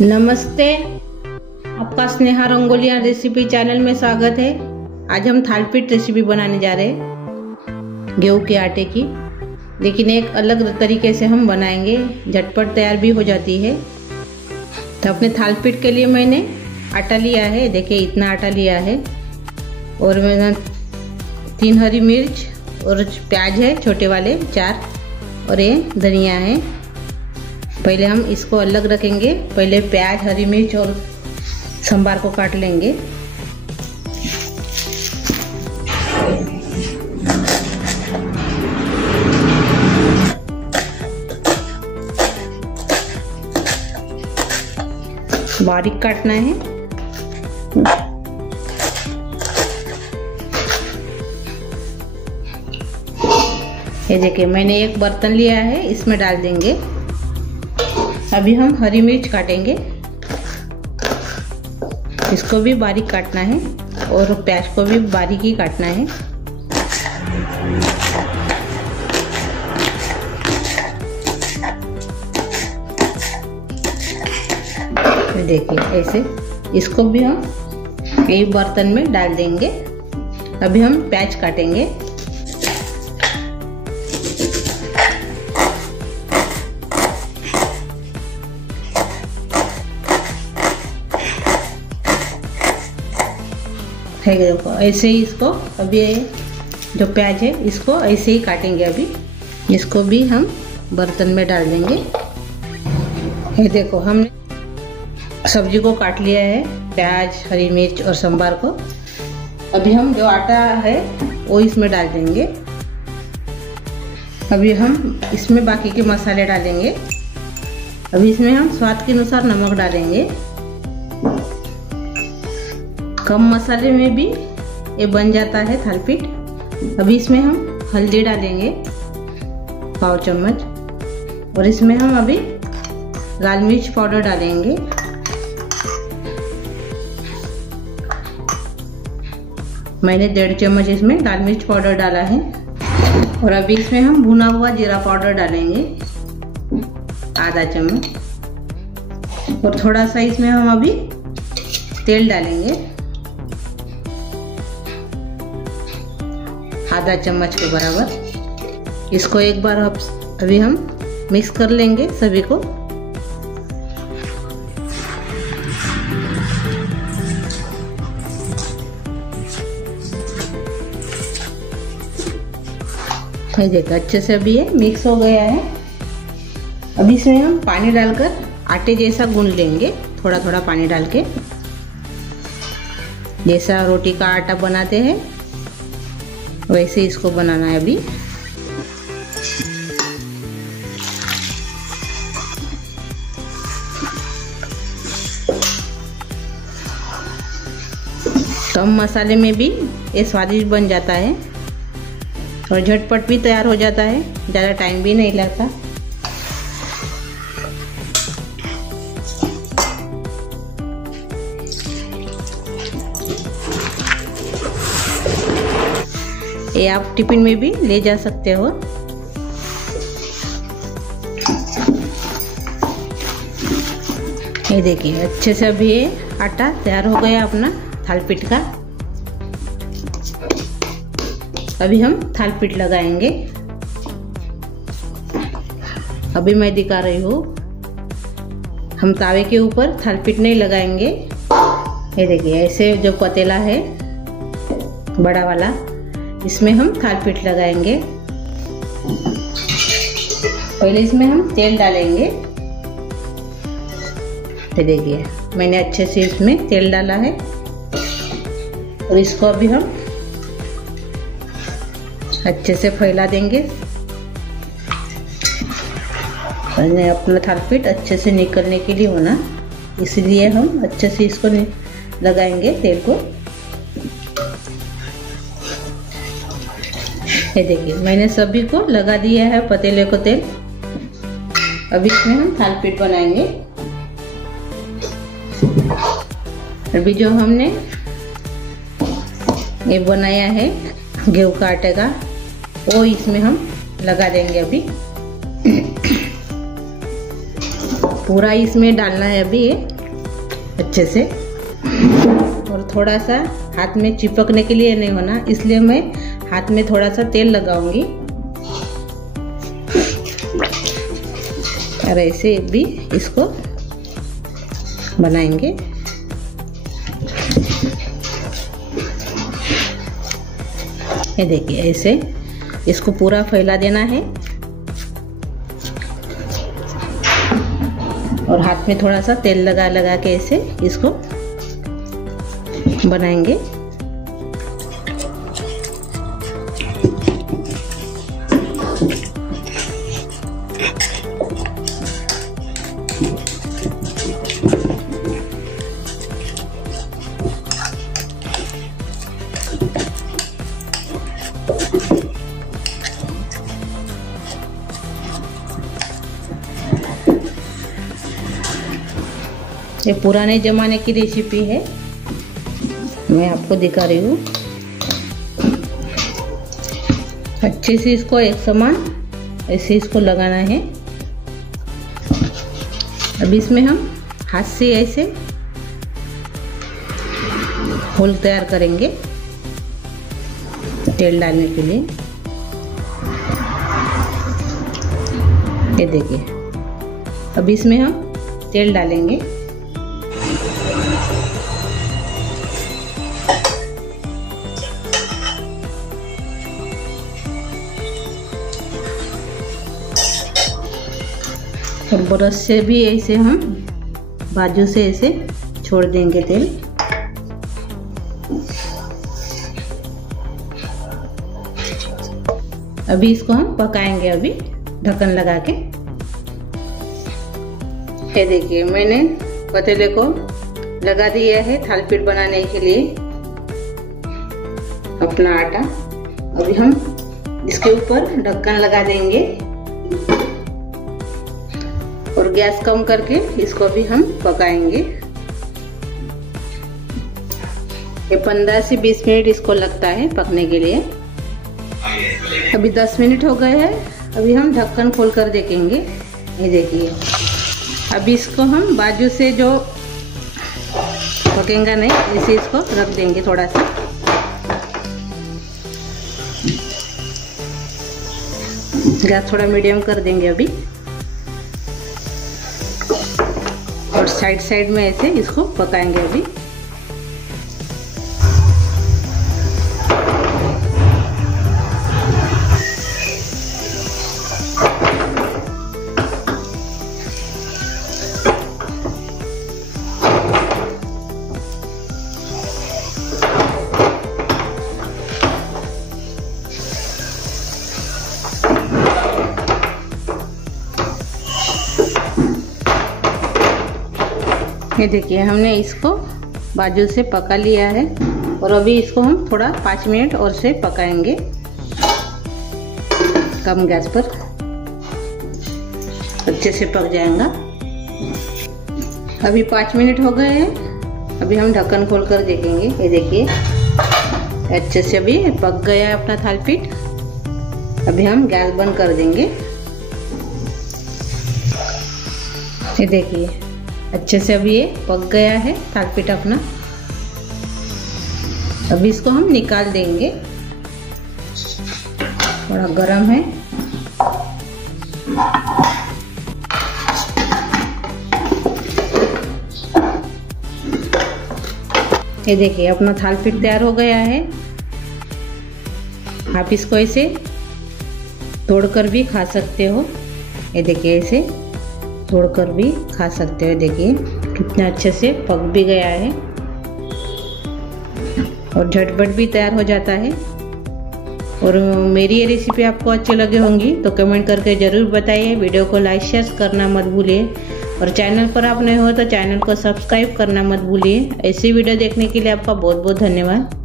नमस्ते, आपका Sneha रंगोलिया recipe channel में स्वागत है। आज हम थालपीठ रेसिपी बनाने जा रहे हैं गेहूं के आटे की, लेकिन एक अलग तरीके से हम बनाएंगे, झटपट तैयार भी हो जाती है। तो अपने थालपीठ के लिए मैंने आटा लिया है, देखिए इतना आटा लिया है, और मैंने 3 हरी मिर्च और प्याज है छोटे वाले 4, और ये धनिया है। पहले हम इसको अलग रखेंगे। पहले प्याज, हरी मिर्च और संभार को काट लेंगे। बारीक काटना है। ये देखिए मैंने एक बर्तन लिया है, इसमें डाल देंगे। अभी हम हरी मिर्च काटेंगे, इसको भी बारीक काटना है और प्याज को भी बारीक ही काटना है। देखिए ऐसे इसको भी हम एक बर्तन में डाल देंगे। अभी हम प्याज काटेंगे। देखो ऐसे ही इसको, अभी जो प्याज है इसको ऐसे ही काटेंगे। अभी इसको भी हम बर्तन में डाल देंगे। ये देखो हमने सब्जी को काट लिया है, प्याज, हरी मिर्च और संभार को। अभी हम जो आटा है वो इसमें डाल देंगे। अभी हम इसमें बाकी के मसाले डालेंगे। अभी इसमें हम स्वाद के अनुसार नमक डालेंगे। कम मसाले में भी ये बन जाता है थालपीठ। अभी इसमें हम हल्दी डालेंगे 1/4 चम्मच, और इसमें हम अभी लाल मिर्च पाउडर डालेंगे। मैंने 1.5 चम्मच इसमें लाल मिर्च पाउडर डाला है। और अभी इसमें हम भुना हुआ जीरा पाउडर डालेंगे 1/2 चम्मच, और थोड़ा सा इसमें हम अभी तेल डालेंगे 1/2 चम्मच के बराबर। इसको एक बार अभी हम मिक्स कर लेंगे सभी को। ये देखो अच्छे से अभी ये मिक्स हो गया है। अभी इसमें हम पानी डालकर आटे जैसा गूंद लेंगे, थोड़ा थोड़ा पानी डाल के, जैसा रोटी का आटा बनाते हैं वैसे इसको बनाना है। अभी कम मसाले में भी ये स्वादिष्ट बन जाता है और झटपट भी तैयार हो जाता है, ज़्यादा टाइम भी नहीं लगता। ये आप टिफिन में भी ले जा सकते हो। ये देखिए अच्छे से अभी ये आटा तैयार हो गया अपना थालपीठ का। अभी हम थालपीठ लगाएंगे। अभी मैं दिखा रही हूँ, हम तावे के ऊपर थालपीठ नहीं लगाएंगे। ये देखिए ऐसे जो पतीला है बड़ा वाला, इसमें हम थालपीठ लगाएंगे। पहले इसमें हम तेल डालेंगे। तो देखिए मैंने अच्छे से इसमें तेल डाला है, और इसको अभी हम अच्छे से फैला देंगे। अपना थालपीठ अच्छे से निकलने के लिए होना, इसलिए हम अच्छे से इसको लगाएंगे तेल को। ये देखिए मैंने सभी को लगा दिया है पतीले को तेल। अभी इसमें हम थालपीठ बनाएंगे। अभी जो हमने ये बनाया है गेहूं का आटे का, वो इसमें हम लगा देंगे। अभी पूरा इसमें डालना है अभी ये। अच्छे से, और थोड़ा सा हाथ में चिपकने के लिए नहीं होना, इसलिए मैं हाथ में थोड़ा सा तेल लगाऊंगी। और ऐसे भी इसको बनाएंगे। ये देखिए, ऐसे इसको पूरा फैला देना है और हाथ में थोड़ा सा तेल लगा लगा के ऐसे इसको बनाएंगे। ये पुराने जमाने की रेसिपी है, मैं आपको दिखा रही हूँ। अच्छे से इसको एक समान ऐसे इसको लगाना है। अब इसमें हम हाथ से ऐसे होल तैयार करेंगे तेल डालने के लिए। ये देखिए, अब इसमें हम तेल डालेंगे। और ब्रश से भी ऐसे हम बाजू से ऐसे छोड़ देंगे तेल। अभी इसको हम पकाएंगे, अभी ढक्कन लगा के। ये देखिए, मैंने पतीले को लगा दिया है थालपीठ बनाने के लिए अपना आटा। अभी हम इसके ऊपर ढक्कन लगा देंगे और गैस कम करके इसको भी हम पकाएंगे। ये 15 से 20 मिनट इसको लगता है पकने के लिए। अभी 10 मिनट हो गए हैं। अभी हम ढक्कन खोल कर देखेंगे। ये देखिए, अभी इसको हम बाजू से जो पकेगा नहीं, इसे इसको रख देंगे थोड़ा सा। गैस थोड़ा मीडियम कर देंगे अभी, और साइड साइड में ऐसे इसको पकाएंगे अभी। ये देखिए, हमने इसको बाजू से पका लिया है और अभी इसको हम थोड़ा 5 मिनट और से पकाएंगे कम गैस पर, अच्छे से पक जाएगा। अभी 5 मिनट हो गए हैं। अभी हम ढक्कन खोल कर देखेंगे। ये देखिए, अच्छे से अभी पक गया है अपना थालपीठ। अभी हम गैस बंद कर देंगे। ये देखिए, अच्छे से अभी ये पक गया है थालपीठ अपना। अभी इसको हम निकाल देंगे, थोड़ा गरम है। ये देखिए, अपना थालपीठ तैयार हो गया है। आप इसको ऐसे तोड़कर भी खा सकते हो। ये देखिए, ऐसे तोड़कर भी खा सकते हो। देखिए कितना अच्छे से पक भी गया है और झटपट भी तैयार हो जाता है। और मेरी ये रेसिपी आपको अच्छी लगी होंगी तो कमेंट करके ज़रूर बताइए। वीडियो को लाइक शेयर करना मत भूलिए और चैनल पर आप नए हो तो चैनल को सब्सक्राइब करना मत भूलिए। ऐसी वीडियो देखने के लिए आपका बहुत बहुत धन्यवाद।